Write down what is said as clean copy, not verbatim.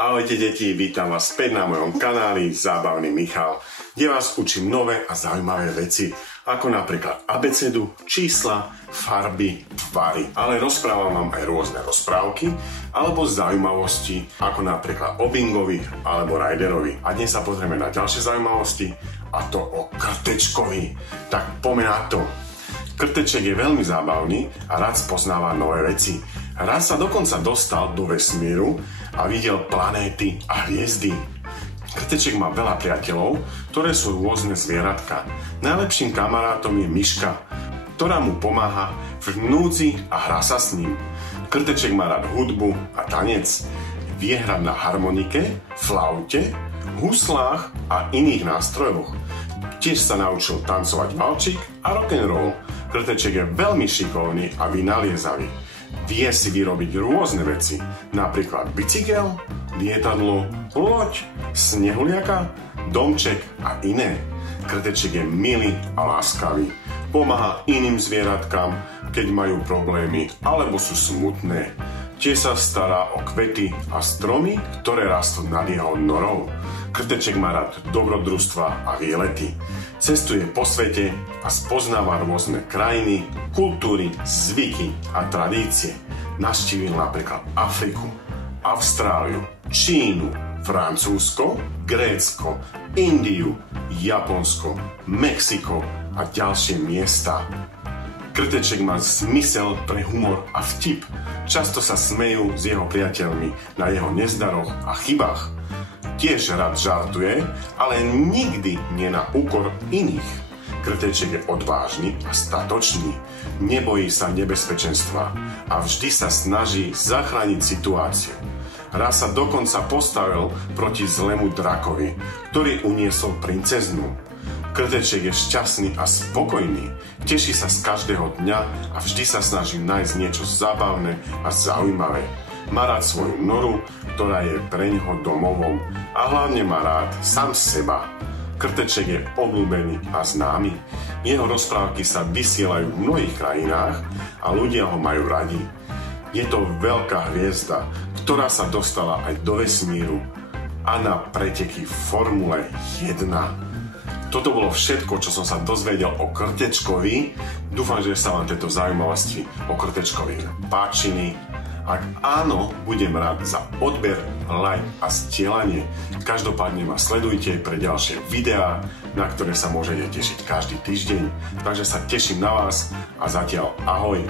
Ahojte deti, vítam vás späť na mojom kanáli Zábavný Michal, kde vás učím nové a zaujímavé veci, ako napríklad abecedu, čísla, farby, tvary. Ale rozprávam vám aj rôzne rozprávky alebo zaujímavosti, ako napríklad o Bingovi alebo Rajderovi. A dnes sa pozrieme na ďalšie zaujímavosti, a to o Krtečkovi. Tak poďme na to. Krteček je veľmi zábavný a rád spoznáva nové veci. Raz sa dokonca dostal do vesmíru a videl planéty a hviezdy. Krteček má veľa priateľov, ktoré sú rôzne zvieratka. Najlepším kamarátom je myška, ktorá mu pomáha v núdzi a hrá sa s ním. Krteček má rád hudbu a tanec. Vie hrať na harmonike, flaute, huslách a iných nástrojoch. Tiež sa naučil tancovať valčík a rock'n'roll. Krteček je veľmi šikovný a vynaliezavý. Vie si vyrobiť rôzne veci, napríklad bicykel, lietadlo, loď, snehuliaka, domček a iné. Krteček je milý a láskavý. Pomáha iným zvieratkám, keď majú problémy alebo sú smutné. Tiež sa stará o kvety a stromy, ktoré rastú nad jeho norou. Krteček má rád dobrodružstva a výlety. Cestuje po svete a spoznáva rôzne krajiny, kultúry, zvyky a tradície. Navštívil napríklad Afriku, Austráliu, Čínu, Francúzsko, Grécko, Indiu, Japonsko, Mexiko a ďalšie miesta. Krteček má zmysel pre humor a vtip. Často sa smejú s jeho priateľmi na jeho nezdaroch a chybách. Tiež rád žartuje, ale nikdy nie na úkor iných. Krteček je odvážny a statočný, nebojí sa nebezpečenstva a vždy sa snaží zachrániť situáciu. Raz sa dokonca postavil proti zlému drakovi, ktorý uniesol princeznu. Krteček je šťastný a spokojný, teší sa z každého dňa a vždy sa snaží nájsť niečo zábavné a zaujímavé. Má rád svoju noru, ktorá je preňho domovom a hlavne má rád sám seba. Krteček je obľúbený a známy. Jeho rozprávky sa vysielajú v mnohých krajinách a ľudia ho majú radi. Je to veľká hviezda, ktorá sa dostala aj do vesmíru a na preteky v Formule 1. Toto bolo všetko, čo som sa dozvedel o Krtečkovi. Dúfam, že sa vám tieto zaujímavosti o Krtečkovi páčili. Ak áno, budem rád za odber, like a zdieľanie. Každopádne ma sledujte pre ďalšie videá, na ktoré sa môžete tešiť každý týždeň. Takže sa teším na vás a zatiaľ ahoj.